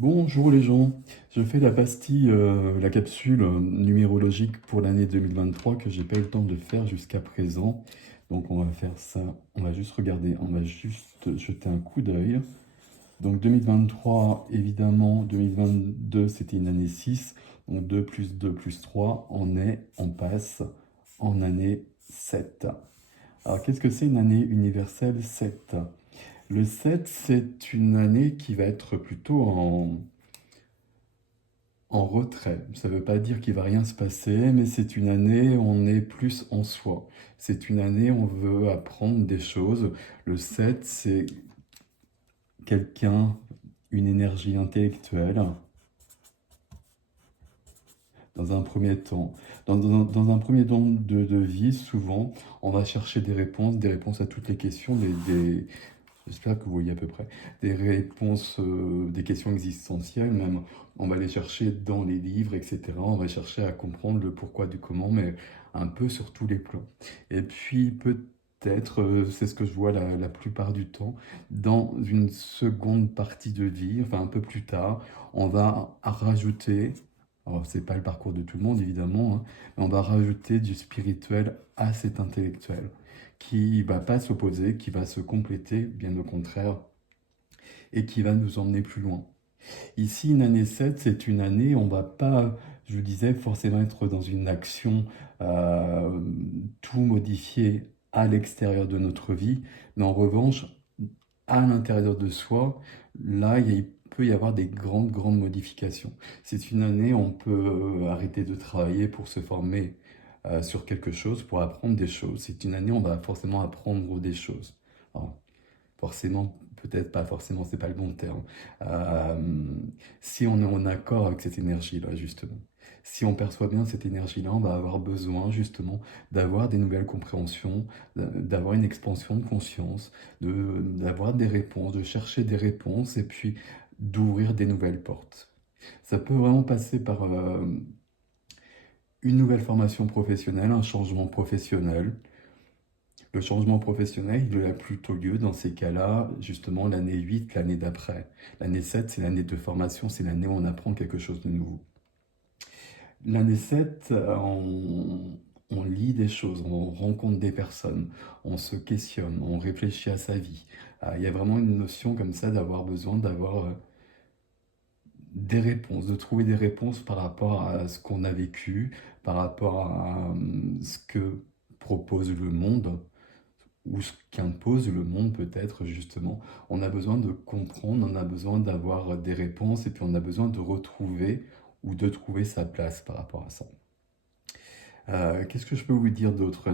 Bonjour les gens, je fais la pastille, la capsule numérologique pour l'année 2023 que j'ai pas eu le temps de faire jusqu'à présent. Donc on va faire ça, on va juste regarder, on va juste jeter un coup d'œil. Donc 2023, évidemment, 2022 c'était une année 6, donc 2 plus 2 plus 3, on passe en année 7. Alors qu'est-ce que c'est une année universelle 7? Le 7, c'est une année qui va être plutôt en retrait. Ça ne veut pas dire qu'il va rien se passer, mais c'est une année où on est plus en soi. C'est une année où on veut apprendre des choses. Le 7, c'est quelqu'un, une énergie intellectuelle, dans un premier temps. Dans un premier temps de vie, souvent, on va chercher des réponses à toutes les questions, j'espère que vous voyez à peu près, des réponses, des questions existentielles même. On va les chercher dans les livres, etc. On va chercher à comprendre le pourquoi du comment, mais un peu sur tous les plans. Et puis peut-être, c'est ce que je vois la plupart du temps, dans une seconde partie de vie, enfin un peu plus tard, on va rajouter, alors c'est pas le parcours de tout le monde évidemment, hein, mais on va rajouter du spirituel à cet intellectuel qui va pas s'opposer, qui va se compléter, bien au contraire, et qui va nous emmener plus loin. Ici, une année 7, c'est une année, on va pas, je vous disais, forcément être dans une action, euh, tout modifier à l'extérieur de notre vie, mais en revanche, à l'intérieur de soi, là, il peut y avoir des grandes modifications. C'est une année où on peut arrêter de travailler pour se former sur quelque chose, pour apprendre des choses. C'est une année où on va forcément apprendre des choses. Alors, forcément, peut-être pas forcément, c'est pas le bon terme. Euh, si on est en accord avec cette énergie-là, justement. Si on perçoit bien cette énergie-là, on va avoir besoin justement d'avoir des nouvelles compréhensions, d'avoir une expansion de conscience, d'avoir des réponses, de chercher des réponses et puis d'ouvrir des nouvelles portes. Ça peut vraiment passer par une nouvelle formation professionnelle, un changement professionnel. Le changement professionnel, il a plutôt lieu dans ces cas-là, justement l'année 8, l'année d'après. L'année 7, c'est l'année de formation, c'est l'année où on apprend quelque chose de nouveau. L'année 7, on lit des choses, on rencontre des personnes, on se questionne, on réfléchit à sa vie. Il y a vraiment une notion comme ça d'avoir besoin d'avoir des réponses, de trouver des réponses par rapport à ce qu'on a vécu, par rapport à ce que propose le monde ou ce qu'impose le monde peut-être justement. On a besoin de comprendre, on a besoin d'avoir des réponses et puis on a besoin de retrouver ou de trouver sa place par rapport à ça. Qu'est-ce que je peux vous dire d'autre?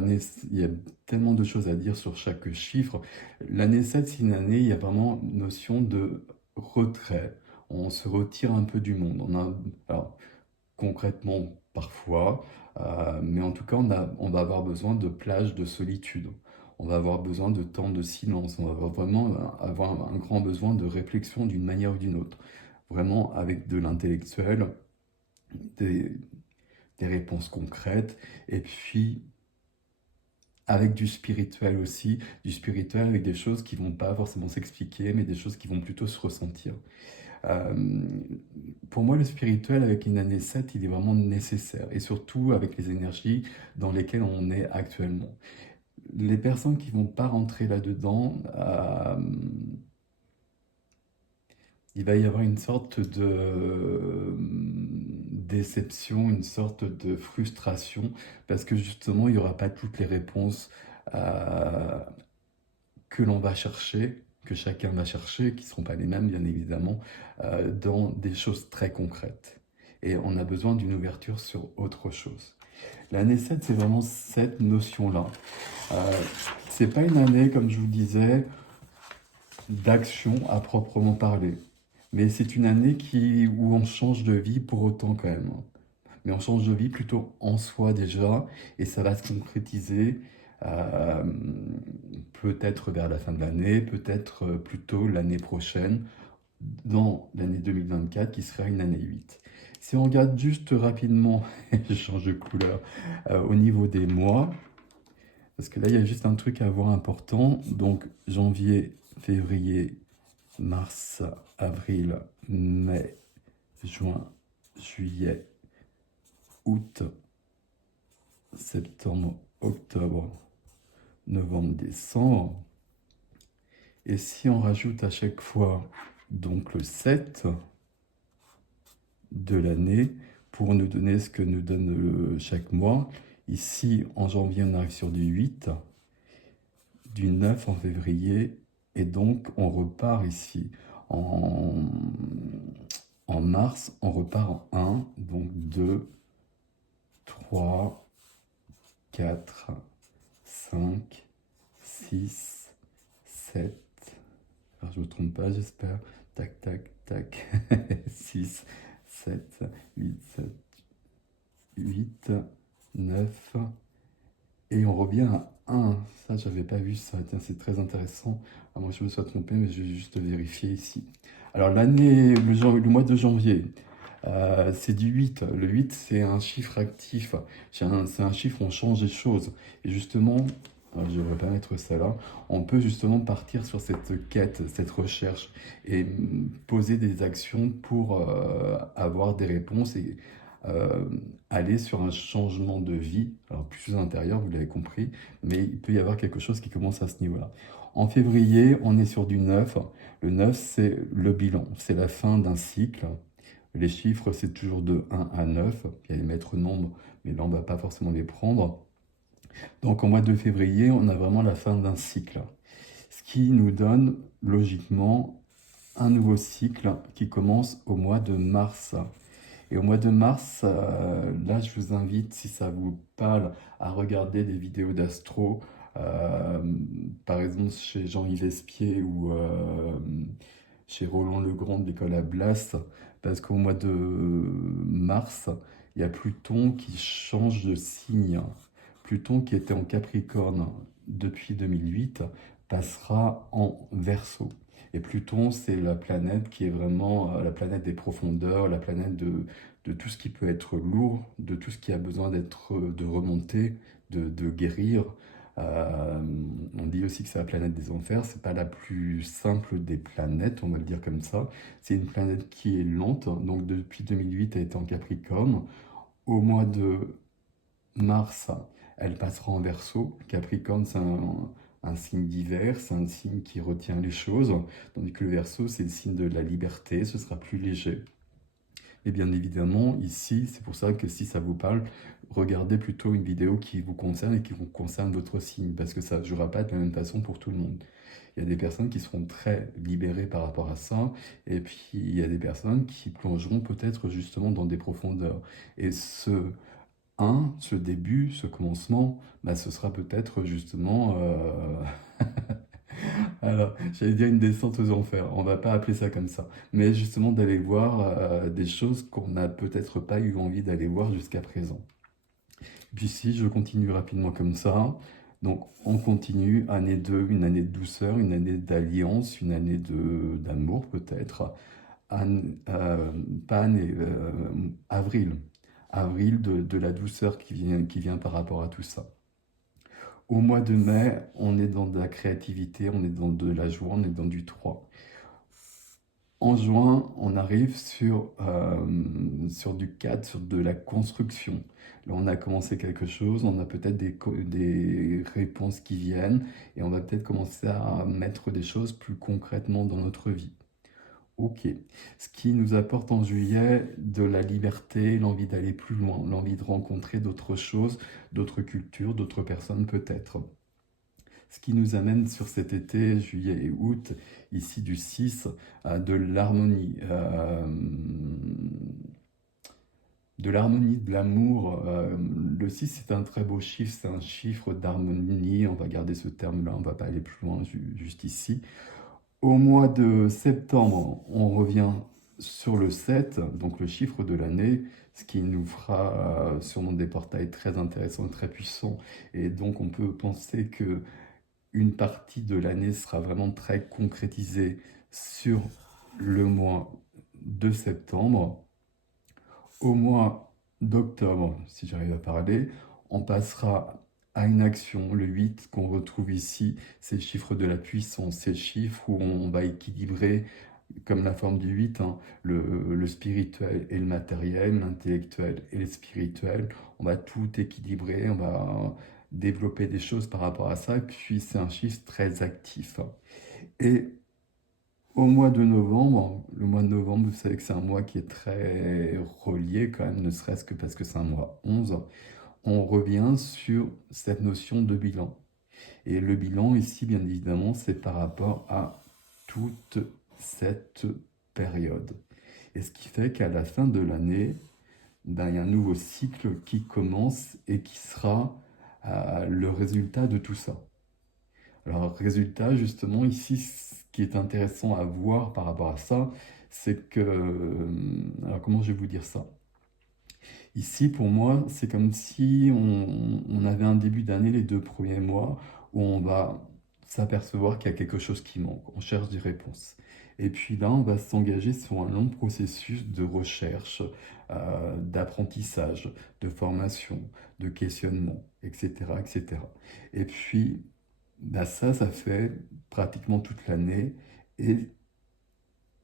Il y a tellement de choses à dire sur chaque chiffre. L'année 7, c'est une année, il y a vraiment une notion de retrait. On se retire un peu du monde. Alors, concrètement, parfois, mais en tout cas, on va avoir besoin de plages de solitude. On va avoir besoin de temps de silence. On va vraiment avoir un grand besoin de réflexion d'une manière ou d'une autre. Vraiment avec de l'intellectuel, des, des réponses concrètes, et puis avec du spirituel aussi, du spirituel avec des choses qui vont pas forcément s'expliquer, mais des choses qui vont plutôt se ressentir. Euh, pour moi, le spirituel avec une année 7, il est vraiment nécessaire, et surtout avec les énergies dans lesquelles on est actuellement. Les personnes qui vont pas rentrer là-dedans, il va y avoir une sorte de déception, une sorte de frustration, parce que justement, il n'y aura pas toutes les réponses euh, que l'on va chercher, que chacun va chercher, qui ne seront pas les mêmes, bien évidemment, dans des choses très concrètes. Et on a besoin d'une ouverture sur autre chose. L'année 7, c'est vraiment cette notion-là. Euh, c'est pas une année, comme je vous disais, d'action à proprement parler. Mais c'est une année où on change de vie pour autant quand même. Mais on change de vie plutôt en soi déjà, et ça va se concrétiser euh, peut-être vers la fin de l'année, peut-être plutôt l'année prochaine, dans l'année 2024 qui sera une année 8. Si on regarde juste rapidement, je change de couleur, au niveau des mois, parce que là il y a juste un truc à voir important, donc janvier, février, mars, avril, mai, juin, juillet, août, septembre, octobre, novembre, décembre. Et si on rajoute à chaque fois donc le 7 de l'année pour nous donner ce que nous donne chaque mois, ici en janvier on arrive sur du 8, du 9 en février, et donc on repart ici en, en mars, on repart en 1, donc 2, 3, 4, 5, 6, 7. Alors je ne me trompe pas, j'espère. Tac, tac, tac. 6, 7, 8, 7, 8, 9. Et on revient à 1. Ça, j'avais pas vu ça. Tiens, c'est très intéressant. À moins que je me sois trompé, mais je vais juste vérifier ici. Alors, le mois de janvier, c'est du 8. Le 8, c'est un chiffre actif. C'est un chiffre où on change des choses. Et justement, je ne devrais pas mettre ça là, on peut justement partir sur cette quête, cette recherche et poser des actions pour avoir des réponses et euh, aller sur un changement de vie. Alors plus intérieur, vous l'avez compris, mais il peut y avoir quelque chose qui commence à ce niveau-là. En février, on est sur du 9. Le 9, c'est le bilan, c'est la fin d'un cycle. Les chiffres, c'est toujours de 1 à 9. Il y a les maîtres nombres, mais là, on ne va pas forcément les prendre. Donc, au mois de février, on a vraiment la fin d'un cycle. Ce qui nous donne, logiquement, un nouveau cycle qui commence au mois de mars. Et au mois de mars, là, je vous invite, si ça vous parle, à regarder des vidéos d'astro, euh, par exemple chez Jean-Yves Espier ou chez Roland Legrand de l'école à Blas, parce qu'au mois de mars, il y a Pluton qui change de signe. Pluton, qui était en Capricorne depuis 2008, passera en Verseau. Et Pluton, c'est la planète qui est vraiment la planète des profondeurs, la planète de tout ce qui peut être lourd, de tout ce qui a besoin de remonter, de guérir. Euh, on dit aussi que c'est la planète des enfers. C'est pas la plus simple des planètes, on va le dire comme ça. C'est une planète qui est lente. Donc depuis 2008, elle est en Capricorne. Au mois de mars, elle passera en Verseau. Capricorne, c'est un signe d'hiver, c'est un signe qui retient les choses, tandis que le Verseau, c'est le signe de la liberté, ce sera plus léger. Et bien évidemment, ici, c'est pour ça que si ça vous parle, regardez plutôt une vidéo qui vous concerne et qui vous concerne votre signe, parce que ça ne jouera pas de la même façon pour tout le monde. Il y a des personnes qui seront très libérées par rapport à ça, et puis il y a des personnes qui plongeront peut-être justement dans des profondeurs. Et ce début, ce commencement, bah, ce sera peut-être justement, alors, j'allais dire une descente aux enfers, on va pas appeler ça comme ça, mais justement d'aller voir des choses qu'on n'a peut-être pas eu envie d'aller voir jusqu'à présent. Puis si je continue rapidement comme ça, donc on continue, année 2, une année de douceur, une année d'alliance, une année d'amour peut-être, euh, pas année, avril. Avril de la douceur qui vient par rapport à tout ça. Au mois de mai, on est dans de la créativité, on est dans de la joie, on est dans du 3. En juin, on arrive sur du 4, sur de la construction. Là, on a commencé quelque chose, on a peut-être des réponses qui viennent et on va peut-être commencer à mettre des choses plus concrètement dans notre vie. Ok. Ce qui nous apporte en juillet de la liberté, l'envie d'aller plus loin, l'envie de rencontrer d'autres choses, d'autres cultures, d'autres personnes peut-être. Ce qui nous amène sur cet été, juillet et août, ici du 6, de l'harmonie. De l'harmonie, de l'amour. Le 6, c'est un très beau chiffre, c'est un chiffre d'harmonie. On va garder ce terme-là, on ne va pas aller plus loin juste ici. Au mois de septembre, on revient sur le 7, donc le chiffre de l'année, ce qui nous fera sûrement des portails très intéressants et très puissants. Et donc on peut penser que une partie de l'année sera vraiment très concrétisée sur le mois de septembre. Au mois d'octobre, si j'arrive à parler, on passera à une action. Le 8 qu'on retrouve ici, c'est le chiffre de la puissance, c'est le chiffre où on va équilibrer, comme la forme du 8, hein, le spirituel et le matériel, l'intellectuel et le spirituel. On va tout équilibrer, on va développer des choses par rapport à ça. Et puis c'est un chiffre très actif. Et au mois de novembre, le mois de novembre, vous savez que c'est un mois qui est très relié quand même, ne serait-ce que parce que c'est un mois 11. On revient sur cette notion de bilan. Et le bilan ici, bien évidemment, c'est par rapport à toute cette période. Et ce qui fait qu'à la fin de l'année, ben, il y a un nouveau cycle qui commence et qui sera le résultat de tout ça. Alors, résultat, justement, ici, ce qui est intéressant à voir par rapport à ça, c'est que... Alors, comment je vais vous dire ça? Ici, pour moi, c'est comme si on avait un début d'année, les 2 premiers mois, où on va s'apercevoir qu'il y a quelque chose qui manque. On cherche des réponses. Et puis là, on va s'engager sur un long processus de recherche, d'apprentissage, de formation, de questionnement, etc., etc. Et puis, bah ça fait pratiquement toute l'année. Et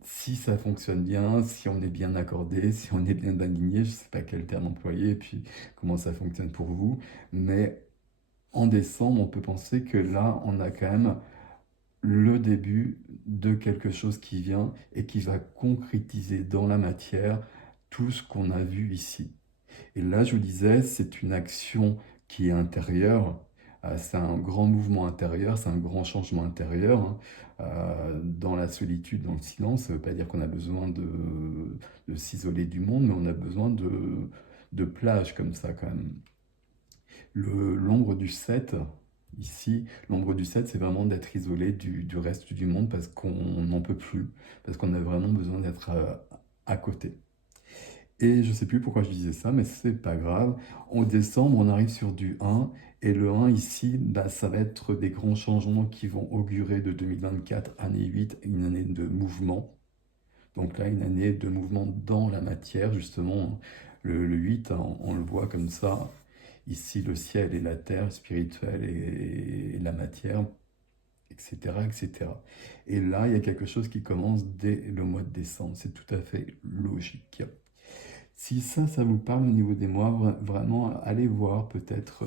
si ça fonctionne bien, si on est bien accordé, si on est bien aligné, je ne sais pas quel terme employer et puis comment ça fonctionne pour vous, mais en décembre, on peut penser que là, on a quand même le début de quelque chose qui vient et qui va concrétiser dans la matière tout ce qu'on a vu ici. Et là, je vous disais, c'est une action qui est intérieure, c'est un grand mouvement intérieur, c'est un grand changement intérieur, hein. Dans la solitude, dans le silence, ça ne veut pas dire qu'on a besoin de s'isoler du monde, mais on a besoin de plages comme ça quand même. L'ombre du 7, ici, l'ombre du 7, c'est vraiment d'être isolé du reste du monde parce qu'on n'en peut plus, parce qu'on a vraiment besoin d'être à côté. Et je ne sais plus pourquoi je disais ça, mais c'est pas grave. En décembre, on arrive sur du 1, et le 1 ici, bah, ça va être des grands changements qui vont augurer de 2024, année 8, une année de mouvement. Donc là, une année de mouvement dans la matière, justement. Le 8, hein, on le voit comme ça. Ici, le ciel et la terre, spirituelle et la matière, etc., etc. Et là, il y a quelque chose qui commence dès le mois de décembre. C'est tout à fait logique. Si ça vous parle au niveau des mois, vraiment, allez voir peut-être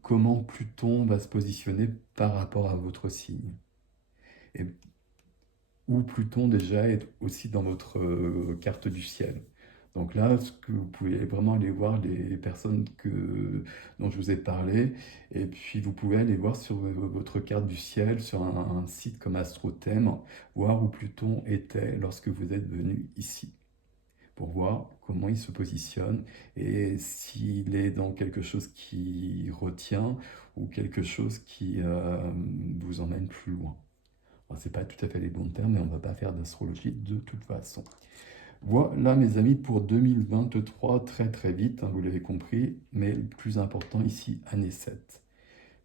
comment Pluton va se positionner par rapport à votre signe. Et où Pluton déjà est aussi dans votre carte du ciel. Donc là, ce que vous pouvez vraiment aller voir les personnes dont je vous ai parlé, et puis vous pouvez aller voir sur votre carte du ciel, sur un site comme AstroThème, voir où Pluton était lorsque vous êtes venu ici, pour voir comment il se positionne et s'il est dans quelque chose qui retient ou quelque chose qui vous emmène plus loin. Ce n'est pas tout à fait les bons termes, mais on ne va pas faire d'astrologie de toute façon. Voilà mes amis pour 2023, très très vite, hein, vous l'avez compris, mais le plus important ici, année 7.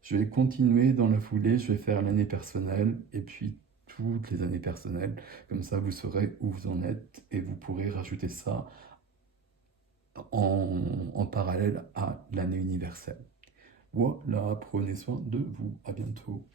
Je vais continuer dans la foulée, je vais faire l'année personnelle et puis toutes les années personnelles, comme ça vous saurez où vous en êtes et vous pourrez rajouter ça en parallèle à l'année universelle. Voilà, prenez soin de vous, à bientôt.